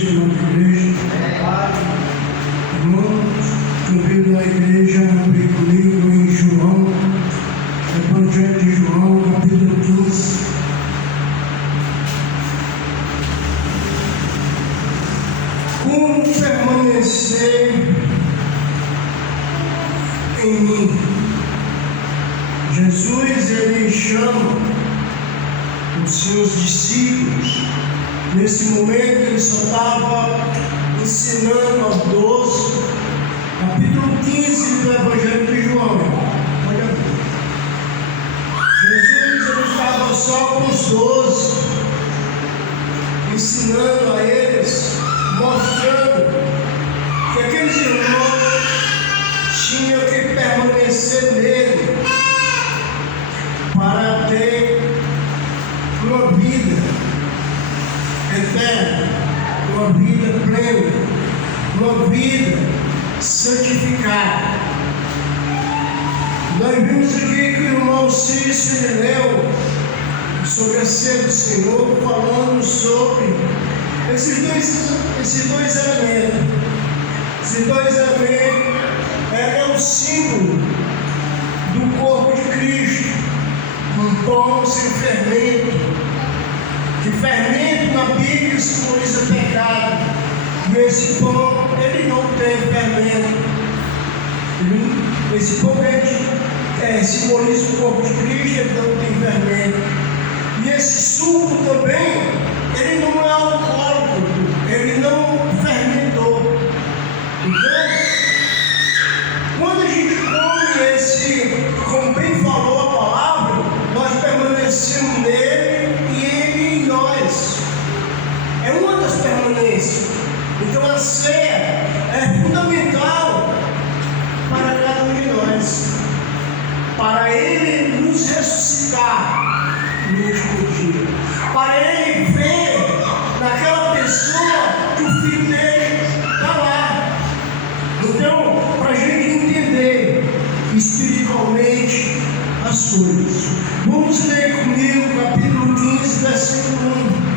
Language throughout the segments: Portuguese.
Cristo na igreja. Irmãos, convido a igreja a abrir comigo em João, Evangelho de João, capítulo 15. Como permanecer em mim? Jesus, ele chama os seus discípulos. Nesse momento ele só estava ensinando aos 12, capítulo 15 do Evangelho de João. Olha aqui. Jesus ele estava só com os 12, ensinando a eles, mostrando que aqueles irmãos tinham que permanecer nele para ter uma vida eterna, uma vida plena, uma vida santificada. Nós vimos aqui que o irmão Cícero ele leu sobre a ceia do Senhor, falando sobre esses dois elementos. Esses dois elementos é o símbolo do corpo de Cristo, um pão sem fermento. Que fermento na Bíblia simboliza pecado. E esse pão, ele não tem fermento. Esse pão simboliza o corpo de Cristo, ele não tem fermento. E esse suco também, ele não é alcoólico, ele não fermentou. Então, quando a gente come esse, como bem falou a palavra, nós permanecemos nele e ele em nós. É uma das permanências. Então a ceia é fundamental para cada um de nós, para ele nos ressuscitar no último dia, para ele ver naquela pessoa que o filho dele está lá. Então, para a gente entender espiritualmente as coisas, vamos ler comigo capítulo 15, versículo 1.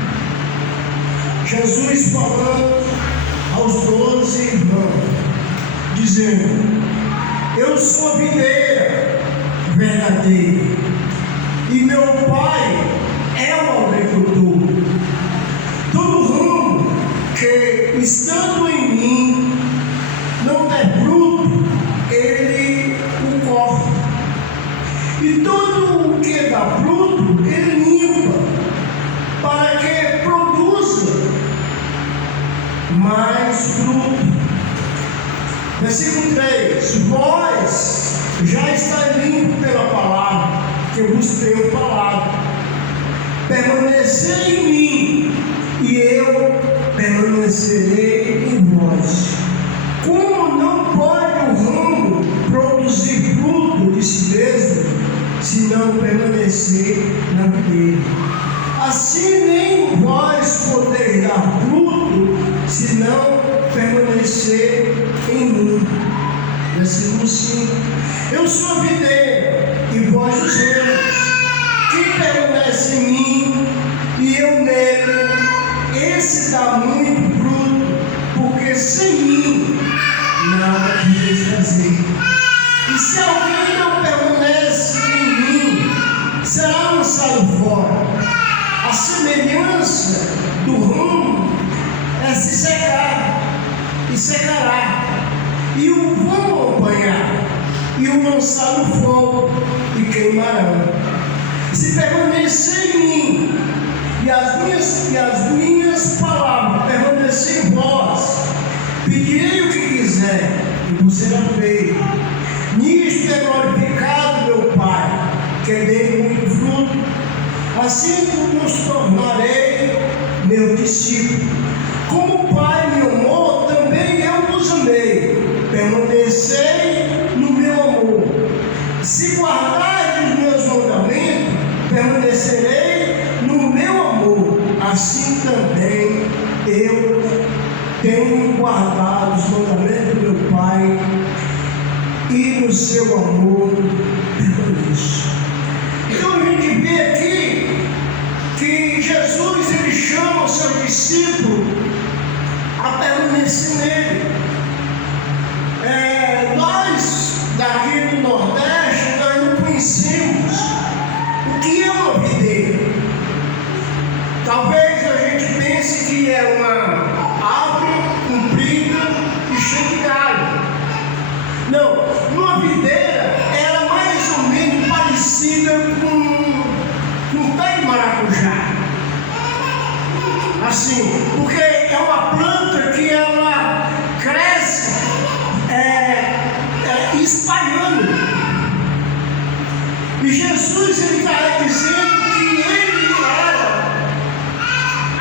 Jesus falando aos 12 irmãos, dizendo: eu sou a videira verdadeira, e meu Pai é o agricultor. Todo ramo que, estando em mim, não der fruto, ele o corta. E todo o que dá fruto, ele limpa, para que produza mais fruto. Versículo 3: vós já estáis limpos pela palavra que eu vos tenho falado. Permanecei em mim, e eu permanecerei em vós. Como não pode o ramo produzir fruto de si mesmo, se não permanecer na videira? Assim nem vós podeis dar fruto, se não permanecer em mim. Versículo 5: eu sou a videira, e vós os ramos. Quem permanece em mim e eu nele, esse dá muito fruto, porque sem mim nada podeis fazer. E se alguém não permanece em mim, será lançado fora. A semelhança do ramo é se secar, e secará, e o vão apanhar, e o lançar no fogo, e queimarão. Se permanecer em mim, e as minhas palavras permanecerem em vós, pedirei o que quiser, e vos será feito. Nisto é glorificado meu Pai, que dei muito fruto. Assim nos tornarei meu discípulo. Como o Pai me amou, também eu vos amei. Permanecei no meu amor. Se guardardes os meus mandamentos, permanecerei no meu amor. Assim também eu tenho guardado os mandamentos do meu Pai, e no seu amor permaneço. Então a gente vê aqui que Jesus ele chama o seu discípulo a permanecer nele. Nós, daqui do Nordeste, nós não conhecemos o que é uma videira. Talvez a gente pense que é uma árvore comprida e cheia de galho. Não, uma videira era mais ou menos parecida com um pé de maracujá. Assim, porque é uma planta que ela cresce espalhando. E Jesus ele está dizendo que ele era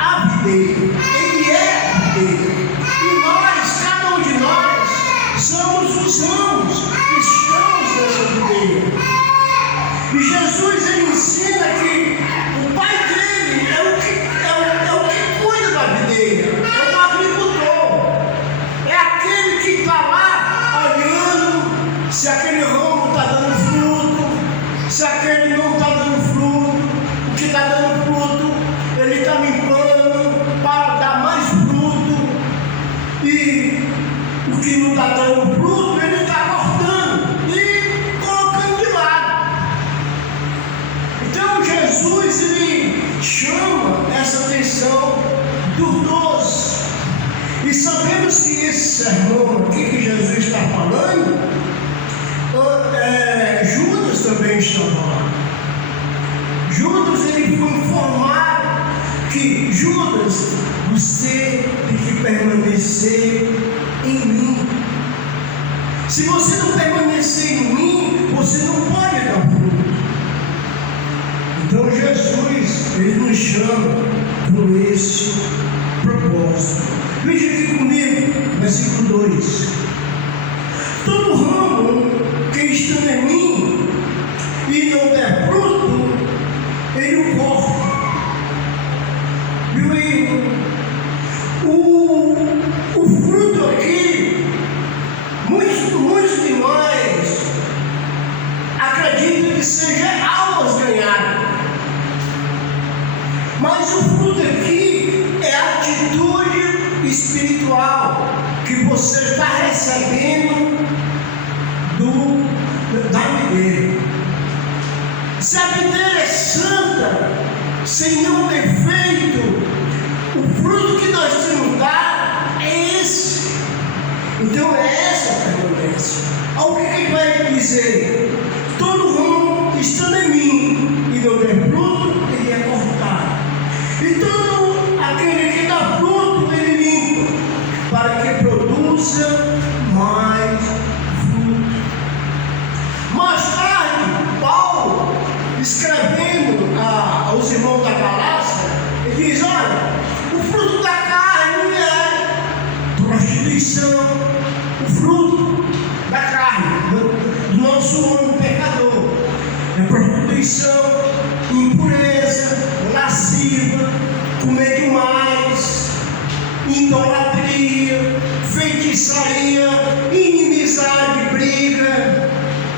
a videira. Ele é a videira. E nós, cada um de nós, somos os ramos que estamos nessa videira. E Jesus ele ensina que o Pai dele é o que cuida da videira, é o agricultor, é aquele que está lá olhando se aquele ramo está dando fruto, se aquele não está dando fruto, o que está dando fruto, ele está limpando para dar mais fruto, e o que não está dando fruto, ele está cortando e colocando de lado. Então Jesus ele chama essa atenção dos 12. E sabemos que esse sermão aqui que Jesus está falando, Judas também estava lá. Judas ele foi informado que Judas, você tem que permanecer em mim. Se você não permanecer em mim, você não pode dar fruto. Então Jesus ele nos chama por esse propósito. Veja aqui comigo, versículo 2. Todo ramo que está em mim e não der fruto, ele o corta. Viu aí? O fruto aqui, muitos de nós acreditam que seja almas ganhadas. Mas o fruto aqui é a atitude espiritual que você está recebendo da videira. Se a videira é santa, sem nenhum defeito, o fruto que nós temos dado é esse. Então é essa a permanência. Olha o que ele vai dizer: todo ramo que está em mim e não der fruto, ele é cortado. E todo aquele que dá fruto, ele limpa, para que produza mais fruto. Mais tarde, Paulo, escrevendo aos irmãos da Galácia, ele diz: olha, o fruto da carne é prostituição, o fruto da carne, do nosso homem pecador, é prostituição, impureza, lasciva, comer demais, idolatria, feitiçaria, inimizade, briga.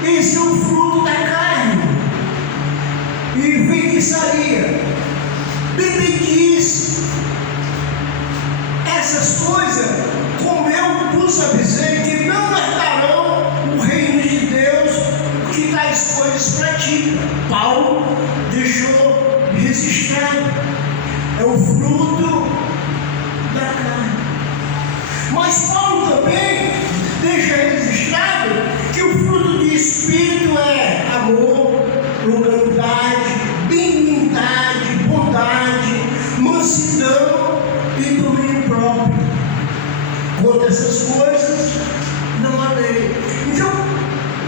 Esse é o fruto da carne. E feitiçaria, bebedice, essas coisas, como eu vos avisei, que não herdarão o reino de Deus, que tais coisas pratica. Paulo deixou registrado. É o fruto da carne. Mas Paulo também deixa registrado que o fruto do Espírito é amor, longanimidade, benignidade, bondade, mansidão e domínio próprio. Contra essas coisas não há lei. Então,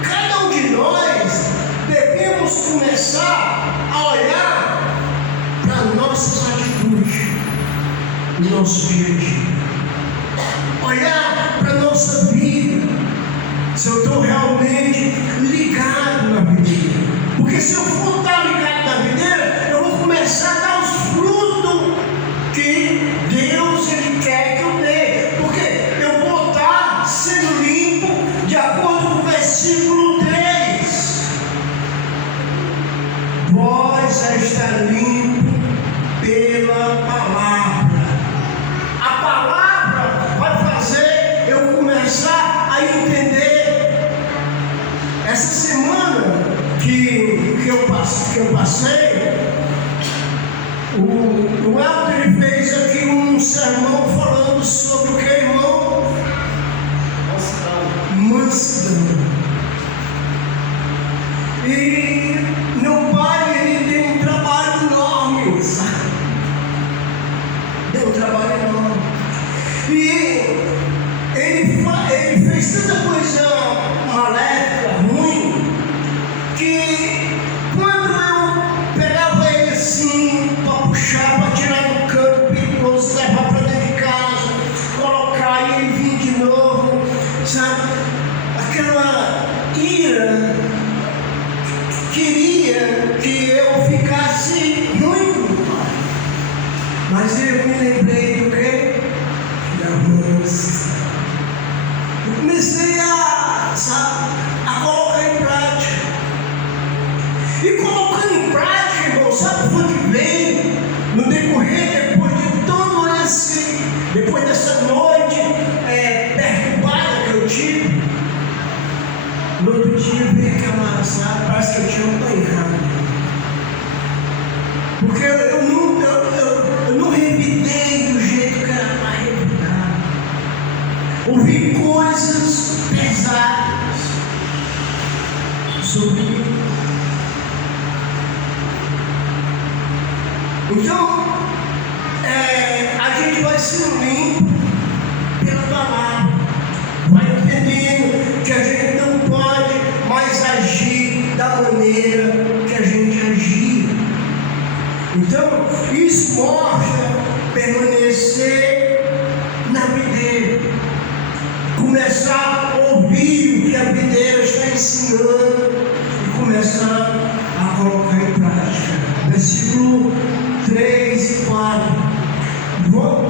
cada um de nós devemos começar a olhar para nossas atitudes no nosso dia a dia. Olhar para a nossa vida, se eu estou realmente ligado na videira. Porque se eu for estar ligado na videira, eu vou começar a dar os frutos que Deus ele quer que eu dê. Porque eu vou estar sendo limpo de acordo com o versículo 3. Vós já está limpo pela palavra. A palavra que eu passei, o Elton ele fez aqui um sermão falando sobre o que, irmão? Mansidão. E meu pai, ele deu um trabalho enorme, sabe? Deu um trabalho enorme. E ele fez tanta coisa maléfica, ruim, que quando eu pegava ele assim, para puxar, para tirar do campo perigoso, levar para dentro de casa, colocar e ele vir de novo, sabe? Aquela ira queria que eu ficasse ruim com o pai. Mas eu me lembrei do quê? Da mansidão. Eu comecei a colocar em prática. E colocando em prática, irmão, sabe o que veio no decorrer, depois dessa noite perturbada que eu tive? No outro dia veio aquela, sabe, parece que eu tinha um banhado. Porque eu não revidei do jeito que era para revidar. Ouvi coisas pesadas sobre mim. Então, a gente vai sendo limpo pela palavra, vai entendendo que a gente não pode mais agir da maneira que a gente agia. Então, isso mostra permanecer na videira, começar a ouvir o que a videira está ensinando e começar a colocar em prática. Versículo 3 e 4.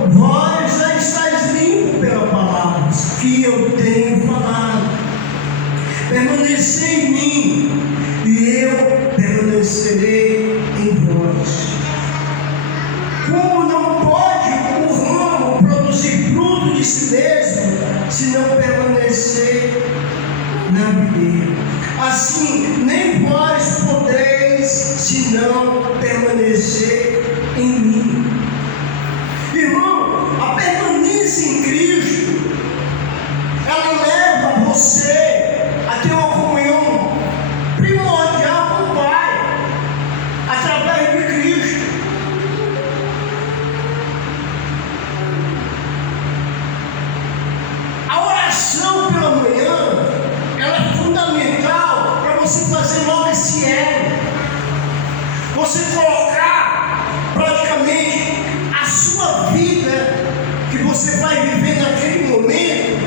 Vós já estáis limpos pela palavra que eu tenho falado. Permanecei em mim e eu permanecerei em vós. Como não pode o ramo produzir fruto de si mesmo, se não permanecer na videira? Assim, nem vós podeis, se não permanecer em mim. Irmão, a permanência em Cristo, ela leva você a ter uma comunhão primordial com o Pai, através de Cristo. A oração pela manhã, ela é fundamental para você fazer logo esse elo. Você colocar praticamente a sua vida que você vai viver naquele momento,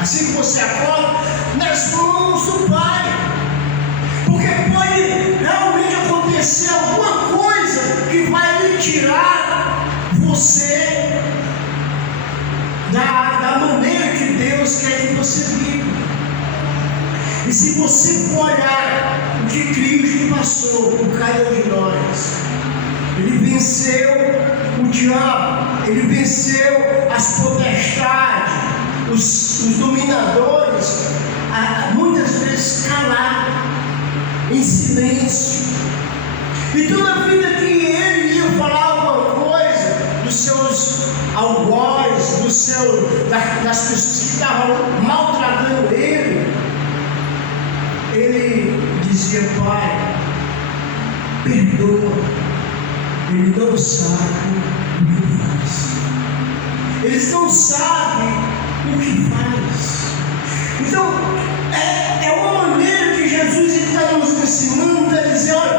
assim que você acorda, nas mãos do Pai. Porque pode realmente acontecer alguma coisa que vai lhe tirar você da maneira que Deus quer que você viva. E se você for olhar o que Cristo passou por cada um de nós, Ele venceu o diabo, Ele venceu as potestades, os dominadores, muitas vezes calados, em silêncio. E toda vida que Ele ia falar alguma coisa dos seus algozes, das pessoas que estavam maltratando Ele dizia: Pai, perdoa, ele não sabe o que faz. Eles não sabem o que faz. Então, é uma maneira que Jesus está nos ensinando, está dizendo: olha,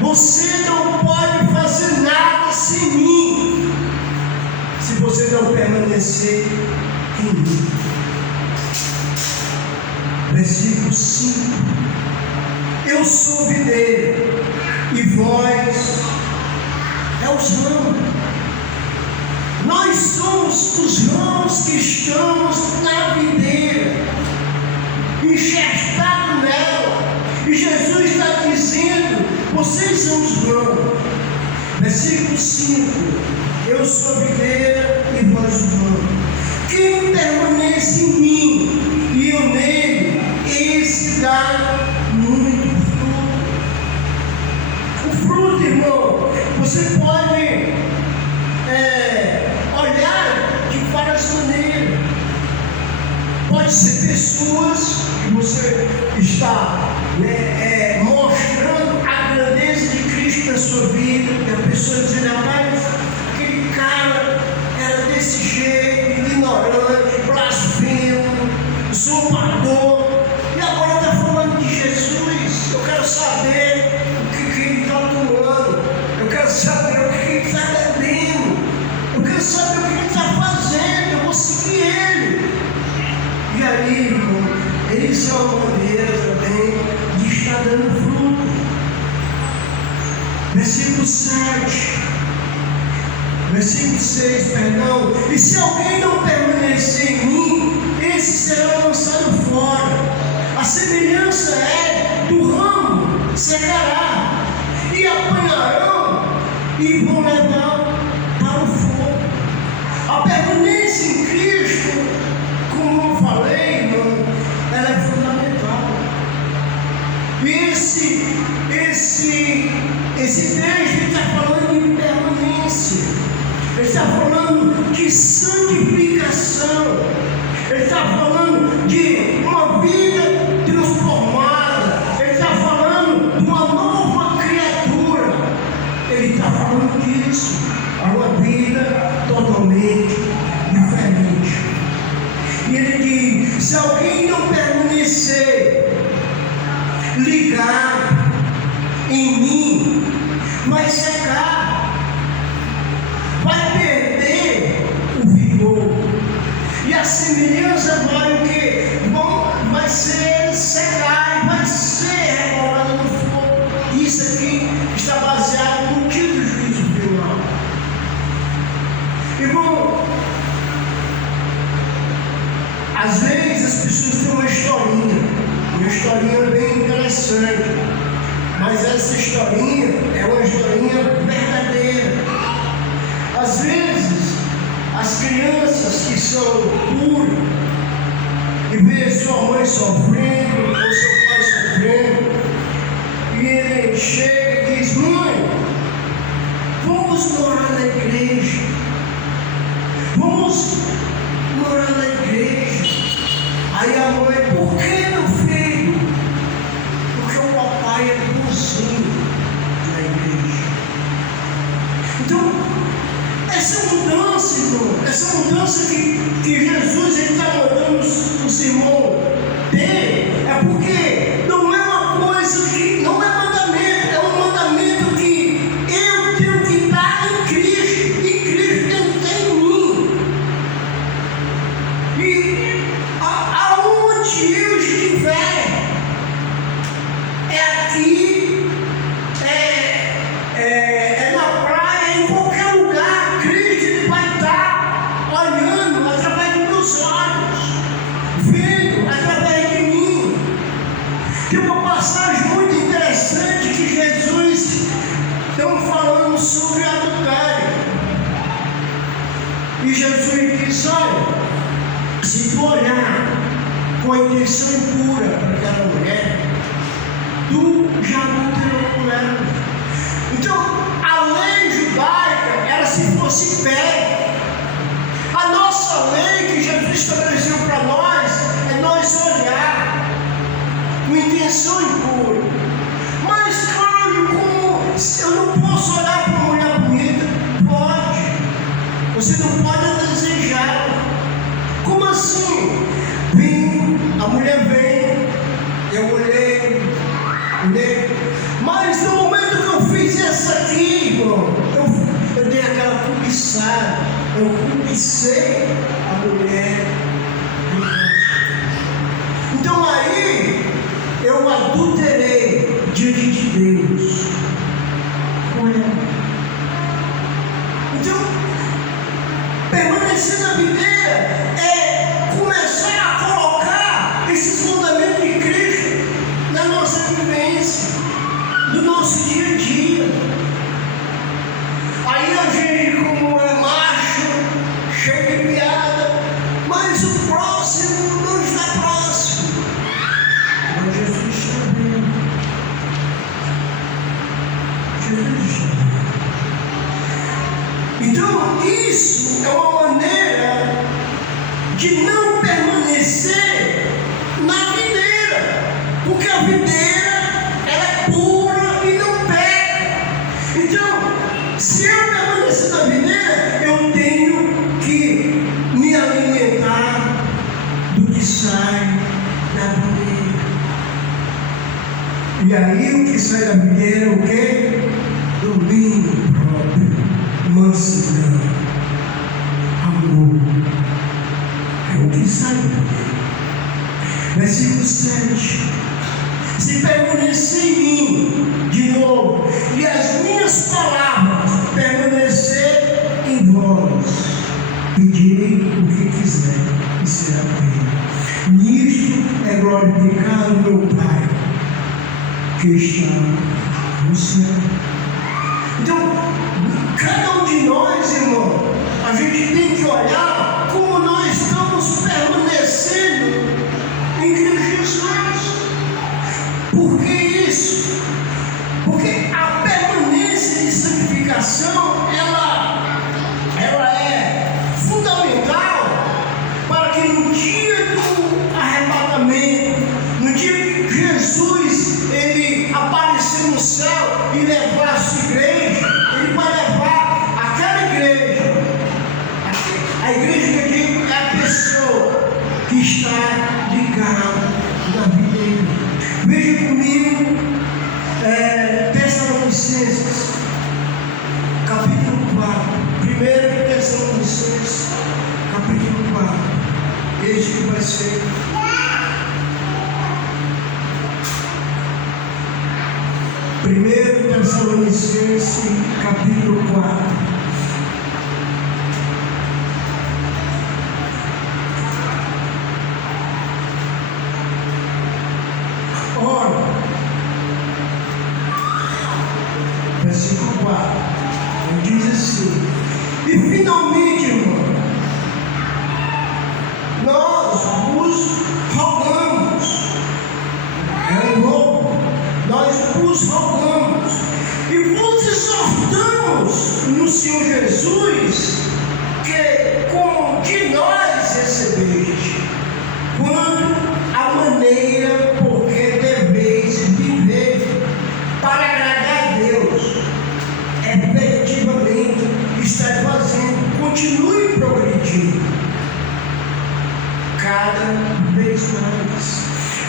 você não pode fazer nada sem mim, se você não permanecer em mim. Versículo 5. Eu sou videira e vós é os ramos. Nós somos os ramos que estamos na videira, enxertados nela. E Jesus está dizendo: vocês são os ramos. Versículo 5. Eu sou a videira e vós os ramos. Quem permanece em mim e eu nele, esse dá muito fruto. Você pode olhar de várias maneiras. Pode ser pessoas que você está mostrando a grandeza de Cristo na sua vida, e a pessoa dizendo: rapaz, aquele cara era desse jeito, ignorante, blasfemo, zombador, e agora está falando de Jesus. Eu quero saber o que ele está tomando, eu quero saber o que ele está bebendo, eu quero saber o que ele está fazendo, eu vou seguir ele. E aí, irmão, eles são uma maneira também de estar dando fruto. Versículo 7, versículo 6, perdão. E se alguém não permanecer em mim, esse será lançado fora. A semelhança é do ramo, secará, e apanharão e vão levar para o fogo. A permanência em Cristo, como eu falei, irmão, ela é fundamental. E esse texto está falando de permanência, ele está falando de santificação, ele está falando de uma vida transformada, ele está falando de uma nova criatura, ele está falando disso, uma vida totalmente diferente. E ele diz: se alguém não permanecer ligado em mim, vai secar, vai perder o vigor. E a semelhança vai o quê? Vai ser secar, vai ser rebolada no fogo. Isso aqui está baseado no que do juízo final. Irmão, às vezes as pessoas têm uma historinha bem interessante, mas essa historinha é uma historinha verdadeira. Às vezes, as crianças que são puras e vê sua mãe sofrendo, ou seu pai sofrendo, e ele chega e diz: mãe, vamos morar na igreja, vamos morar na igreja. Aí a mãe: por que, meu filho? Porque o papai é bonzinho na igreja. Então, essa mudança, irmão, essa mudança que Jesus está mandando os irmãos ter, é porque não é uma coisa que, não é mandamento, é um mandamento que eu tenho que estar em Cristo, e Cristo tem que estar em mim. E aonde eu estiver, é aqui, é na praia, em qualquer lugar, Cristo ele vai estar olhando através dos meus olhos, vendo através de mim. Tem uma passagem muito interessante que Jesus está falando sobre adultério. E Jesus diz: olha, se tu olhar com a intenção impura para aquela mulher, tu já adulterou com ela. Então, a lei judaica era se fosse pé. A nossa lei que Jesus estabeleceu para nós é nós olhar com intenção impura. Mas, claro, como eu não posso olhar para uma mulher bonita? Pode. Você não pode desejar. Como assim? A mulher veio, eu olhei, mas no momento que eu fiz essa aqui, irmão, eu dei aquela cobiçada, eu cobicei a mulher. Então aí, eu adulterei diante de Deus. Então, permanecer na videira é começar a colocar esses fundamentos de Cristo na nossa vivência, no nosso dia a dia. Aí a gente, como é macho, cheio de piada, mas o próximo não está próximo. Mas Jesus está vendo. Jesus está vendo. Então, isso é uma maneira de não permanecer na videira, porque a videira ela é pura e não peca. Então, se eu permanecer na videira, eu tenho que me alimentar do que sai da videira. E aí o que sai da videira é o quê? Domínio próprio, mansidão, amor. É o que sai da videira. Versículo 7. Se permanecer em mim, de novo, e as minhas palavras permanecer em vós, pedirei o que quiser e será feito. Nisto é glorificado meu Pai, que está no céu. Então, cada um de nós, irmão, a gente tem que olhar como nós estamos permanecendo em Cristo Jesus. Por que isso? Porque a permanência de santificação, ela é fundamental para que no dia do arrebatamento, no dia que Jesus ele aparecer no céu e levar a sua igreja, ele vai levar aquela igreja. A igreja que é a pessoa que está ligada na videira. Veja comigo Tessalonicenses, capítulo 4. 1 Tessalonicenses, capítulo 4. Este que vai ser Primeiro Tessalonicenses, capítulo 4. Ora, versículo 4, ele diz assim: e finalmente, irmão, nós vos rogamos, nós vos rogamos e vos exortamos no Senhor Jesus, que como de nós recebeste, quando a maneira porque deveis viver para agradar a Deus, efetivamente está fazendo, continue progredindo cada vez mais.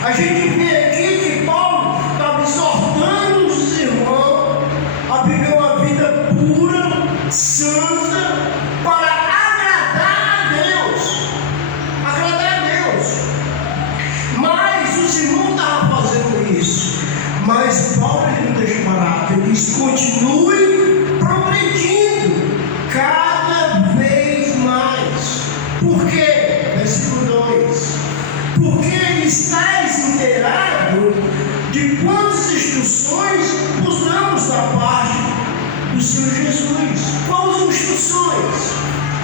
A gente vê aqui que Paulo estava exortando os irmãos a viver uma vida pura, santa, para agradar a Deus. Agradar a Deus. Mas os irmãos estavam fazendo isso. Mas Paulo não deixa barato. Ele diz: continue progredindo cada vez mais. Por quê? Versículo 2. Porque estáis inteirados de quantas instruções vos damos da parte do Senhor Jesus. Quais instruções?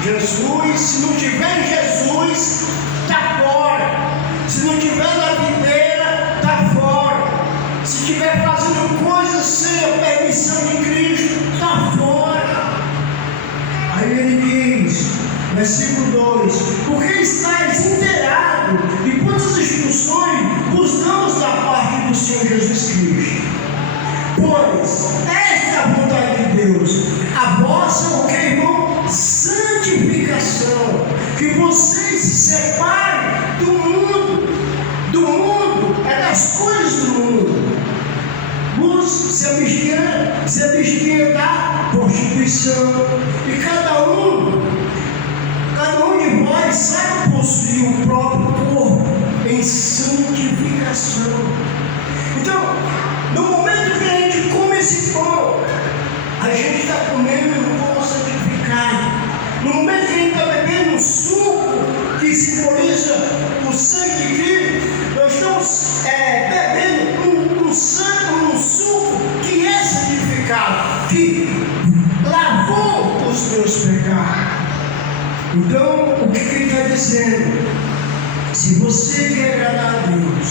Jesus, se não tiver Jesus, está fora. Se não tiver na videira, está fora. Se estiver fazendo coisas sem a permissão de Cristo, está fora. Aí ele diz, versículo 2: porque estáis inteirados de quantas instruções vos damos da parte do Senhor Jesus Cristo. Pois esta é a vontade de Deus, a vossa, o que, irmão? Santificação, que vocês se separem do mundo. Do mundo é das coisas do mundo. Vos se abstenha da prostituição. E cada um de vós sabe possuir o próprio corpo em santificação. Então, no momento que a gente come esse pão, a gente está comendo um pão santificado. No momento que a gente está bebendo um suco que simboliza o sangue de Cristo, nós estamos bebendo um suco que é santificado, que lavou os meus pecados. Então, o que ele está dizendo? Se você quer agradar a Deus,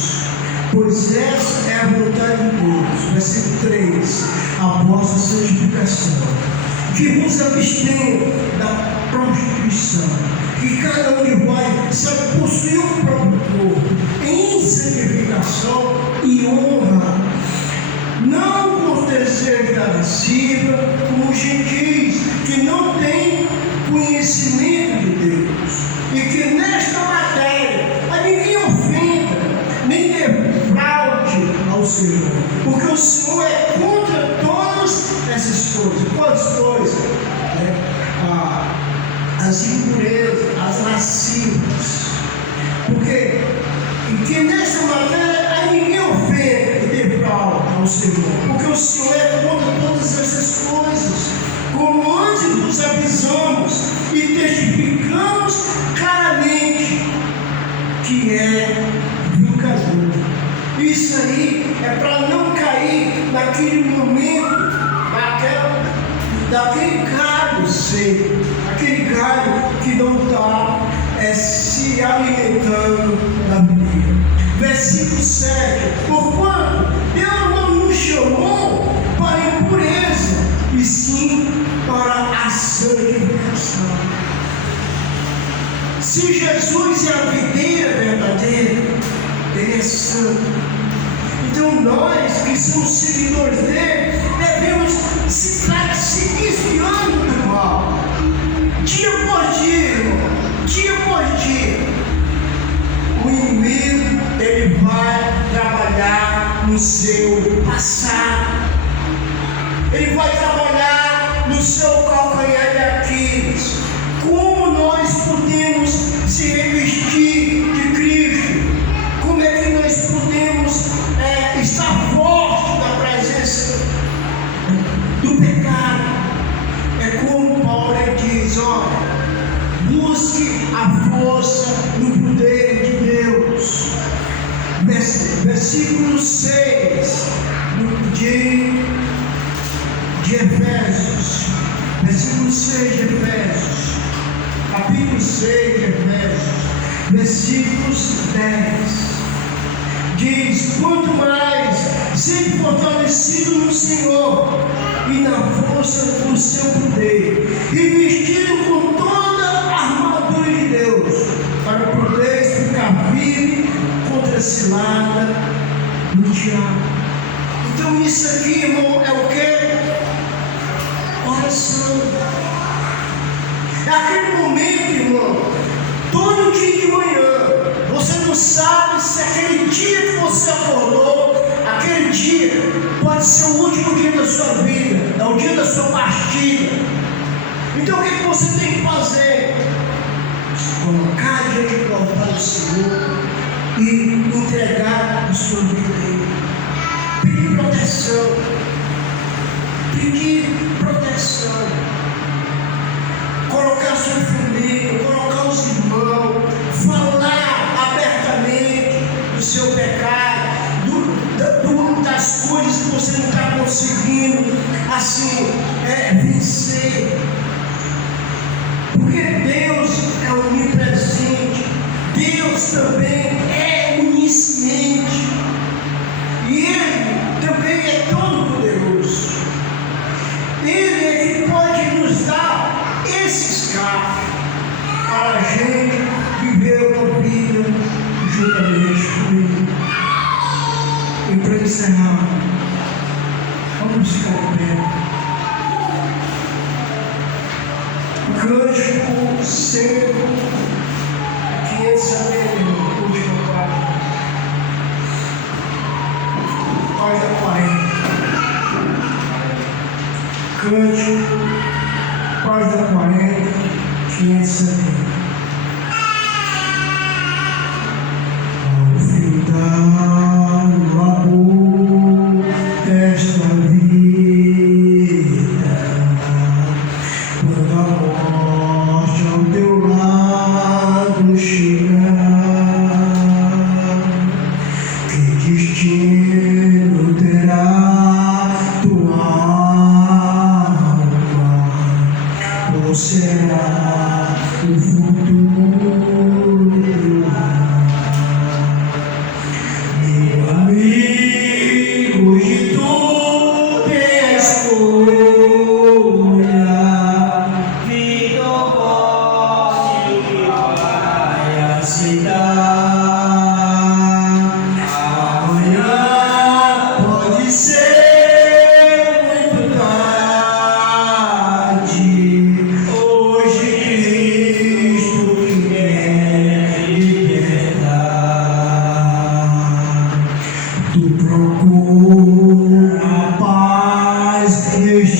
pois essa é a vontade de Deus. Versículo 3: a vossa santificação. que vos abstenha da prostituição, que cada um de vós sabe possuir o próprio corpo em santificação e honra, não com desejo da lascívia, como os gentios que não têm conhecimento de Deus, e que nesta matéria a ninguém ofenda, nem defraude ao Senhor, porque o Senhor é contra todas essas coisas. Quais coisas? As impurezas, as lascívias. Porque que nessa matéria a ninguém ofenda e defraude ao Senhor, porque o Senhor é contra todas essas coisas, como antes nos avisamos e testificamos claramente que é vincador. Isso aí é para não cair naquele momento, daquele galho seco, aquele galho que não está se alimentando da vida. Versículo 7: porquanto Deus não nos chamou para a impureza, e sim para a santificação. Se Jesus é a videira verdadeira, Ele é santo. Então nós que somos seguidores dele, devemos se desviando do mal, dia por dia, dia por dia. O inimigo, ele vai trabalhar no seu passado, ele vai trabalhar no seu calcanhar de Aquiles. Como nós podemos se revestir de Cristo? Como é que nós podemos estar forte na presença do pecado? É como Paulo diz: olha, busque a força no poder de Deus. Versículo 6 de Efésios. Versículo 6 de Efésios. Capítulo 6 de Efésios. Versículos 10. Diz: quanto mais sede fortalecido no Senhor e na força do seu poder, e vestido com toda a armadura de Deus, para poder ficar firme contra a cilada do diabo. Então isso aqui, irmão, é o que? Oração. É aquele momento, irmão, todo dia de manhã, você não sabe se aquele dia que você acordou, aquele dia pode ser o último dia da sua vida, é o dia da sua partida. Então o que você tem que fazer? Colocar diante do altar do Senhor e entregar a sua vida a Ele. Pedir proteção. Pedir proteção. Colocar sua família, colocar os irmãos, falar abertamente do seu pecado, das coisas que você não está conseguindo vencer. Porque Deus é onipresente, Deus também é onisciente, e Ele também é todo poderoso. Ele é que pode nos dar esse escape para a gente viver uma vida juntamente com Ele. E para encerrar, vamos ficar de pé. Cântico 570, última página. Página 40. Cântico, página 40, 570. Ao findar o amor desta vida, quando a morte ao teu lado chegar, que destino terá tua alma? Ou será o futuro? Meu amigo, de tu tem a escolha.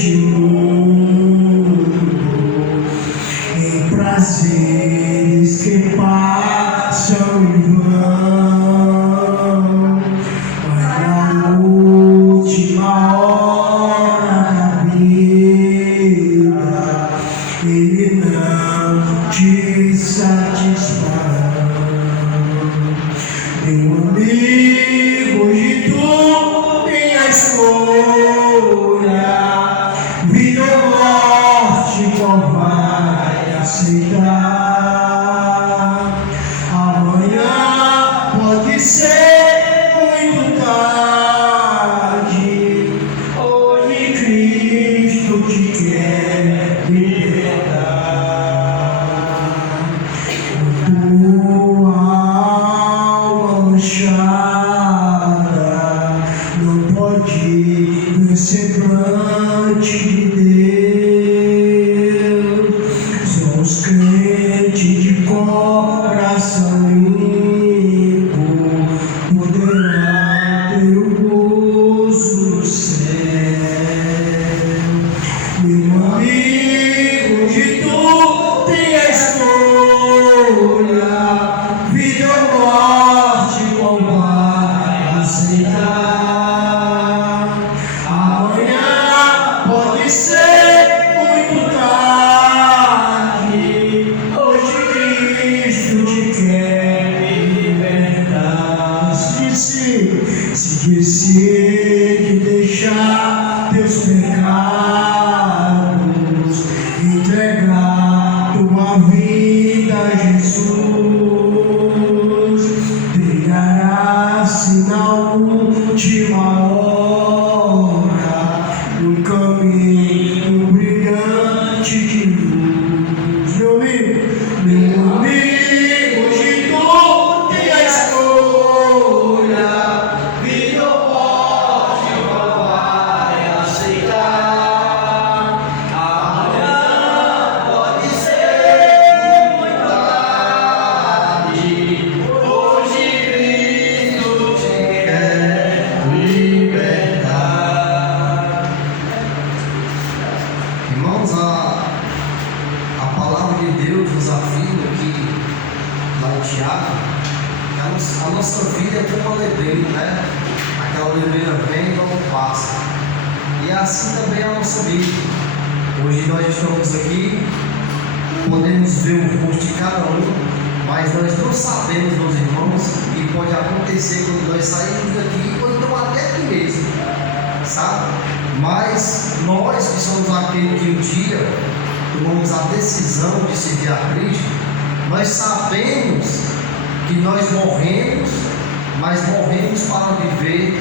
deste mundo, em prazeres que passam em vão, mas na última hora da vida, Ele não te satisfará. Meu amigo, hoje tu tem a escolha, vida ou morte, qual vai aceitar? Amanhã pode ser muito tarde, hoje Cristo te quer libertar. Tua alma manchada não pode ver semblante de Deus. Só os crentes de coração limpo poderão ter o gozo do céu. Meu amigo, de tu tem a escolha, vida ou morte, qual vai aceitar? Amanhã pode ser muito tarde, hoje Cristo te quer libertar. Se decide deixar teus pecados, entregar tua vida a Jesus, trilhará-se na última hora um caminho brilhante de luz. Meu amigo, hoje tu tem a escolha, vida ou morte, qual vai aceitar? Amanhã pode ser muito tarde, hoje Cristo te quer libertar. Irmãos, a palavra de Deus nos afirma que, lá em Tiago, a nossa vida é como uma lebreira, né? Aquela lebreira vem e logo passa. E assim também é a nossa vida. Hoje nós estamos aqui, podemos ver o rosto de cada um, mas nós não sabemos, meus irmãos, o que pode acontecer quando nós sairmos daqui, ou então até aqui mesmo, sabe? Mas nós que somos aqueles que um dia tomamos a decisão de seguir a Cristo, nós sabemos que nós morremos, mas morremos para viver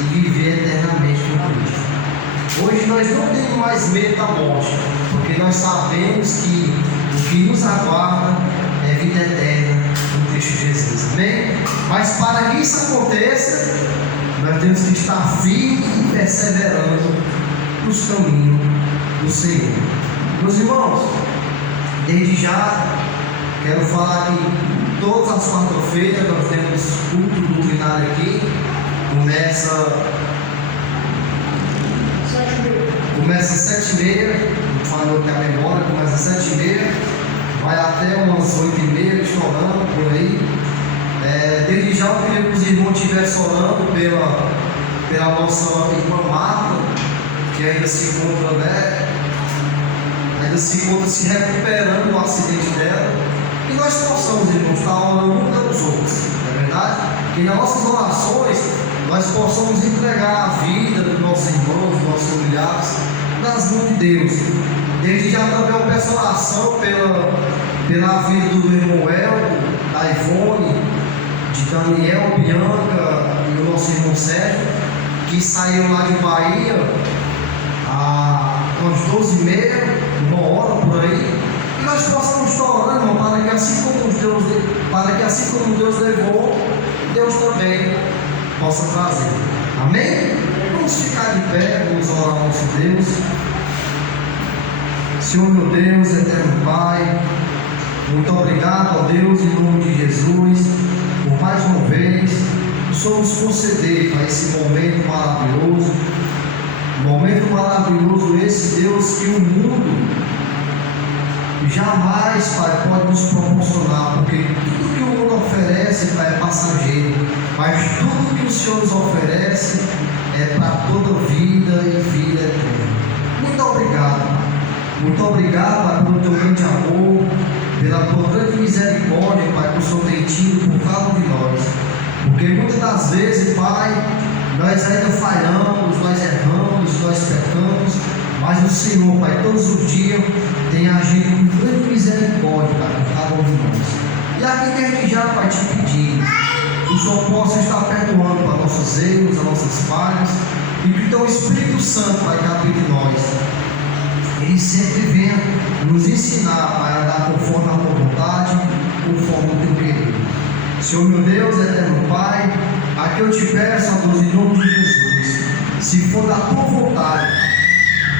e viver eternamente com Cristo. Hoje nós não temos mais medo da morte, porque nós sabemos que o que nos aguarda é vida eterna em Cristo Jesus. Amém? Mas para que isso aconteça, nós temos que estar firmes e perseverando nos caminhos do Senhor. Meus irmãos, desde já quero falar que todas as quartas-feiras nós temos culto doutrinário aqui. Começa às 7h30, falou que a memória começa às 7h30, vai até umas 8h30, estourando por aí. Desde já eu queria que os irmãos estivessem orando pela nossa irmã Marta, que ainda se encontra se recuperando do acidente dela, e nós possamos, irmãos, estar orando um pelos outros, não é verdade? Que nas nossas orações nós possamos entregar a vida dos nossos irmãos, dos nossos familiares, nas mãos de Deus. Desde já também eu peço oração pela vida do irmão Elton, da Ivone, de Daniel, Bianca e o nosso irmão Sérgio, que saíram lá de Bahia às 12h30, 1h por aí, e nós possamos estar orando, irmão, para que assim como Deus levou, Deus também possa trazer. Amém? Vamos ficar de pé, vamos orar ao nosso Deus. Senhor meu Deus, eterno Pai, muito obrigado, ó Deus, em nome de Jesus, por mais uma vez, o Senhor nos conceder a esse momento maravilhoso, Momento maravilhoso esse, Deus, que o mundo jamais, Pai, pode nos proporcionar, porque tudo que o mundo oferece, Pai, é passageiro, mas tudo que o Senhor nos oferece é para toda vida e vida eterna. Muito obrigado, Pai. Muito obrigado, Pai, pelo teu grande amor, pela tua grande misericórdia, Pai, que o Senhor tem tido por cada um de nós. Porque muitas das vezes, Pai, nós ainda falhamos, nós erramos, nós pecamos, mas o Senhor, Pai, todos os dias tem agido com grande misericórdia, Pai, por cada um de nós. E aqui desde já, Pai, te pedindo que o Senhor possa estar perdoando para nossos erros, as nossas falhas, e que o teu Espírito Santo, Pai, que habita em nós, ele sempre venha nos ensinar, Pai, a dar conforme a tua vontade, conforme o teu querer. Senhor meu Deus, eterno Pai, aqui eu te peço, ó Deus, em nome de Jesus, se for da tua vontade,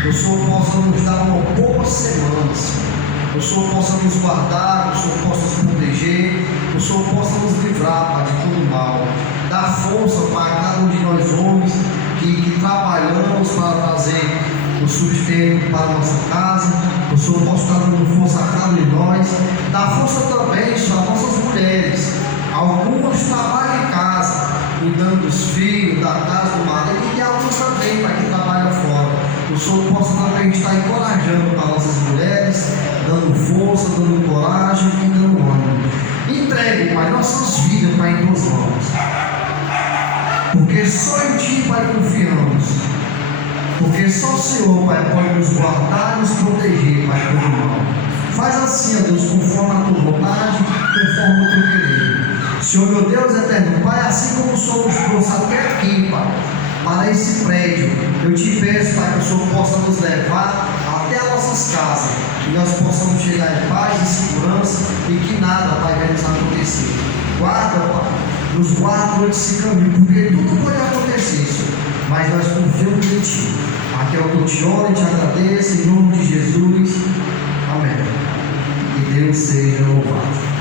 que o Senhor possa nos dar uma boa semana, que o Senhor possa nos guardar, que o Senhor possa nos proteger, que o Senhor possa nos livrar, Pai, de todo mal. Dá força, Pai, a cada um de nós homens que trabalhamos para trazer o sustento para a nossa casa, que o Senhor possa estar dando força a cada um de nós. Dá força também, Senhor, às nossas mulheres. Algumas trabalham em casa, cuidando dos filhos, da casa, do marido, e alguns também, Pai, que trabalham fora. O Senhor possa também estar encorajando para nossas mulheres, dando força, dando coragem e dando ânimo. Entregue, Pai, nossas vidas, Pai, em tuas mãos. Porque só em Ti, Pai, confiamos. Porque só o Senhor, Pai, pode nos guardar e nos proteger, Pai, do mal. Faz assim, ó Deus, conforme a tua vontade, conforme o teu querer. Senhor, meu Deus eterno, Pai, assim como o Senhor nos trouxe até aqui, Pai, para esse prédio, eu te peço, Pai, que o Senhor possa nos levar até as nossas casas, que nós possamos chegar em paz e segurança e que nada, Pai, venha nos acontecer. Guarda, Pai, nos guarda durante esse caminho, porque tudo pode acontecer, Senhor, mas nós confiamos em Ti. Aqui é o que eu te oro e te agradeço, em nome de Jesus. Amém. E Deus seja louvado.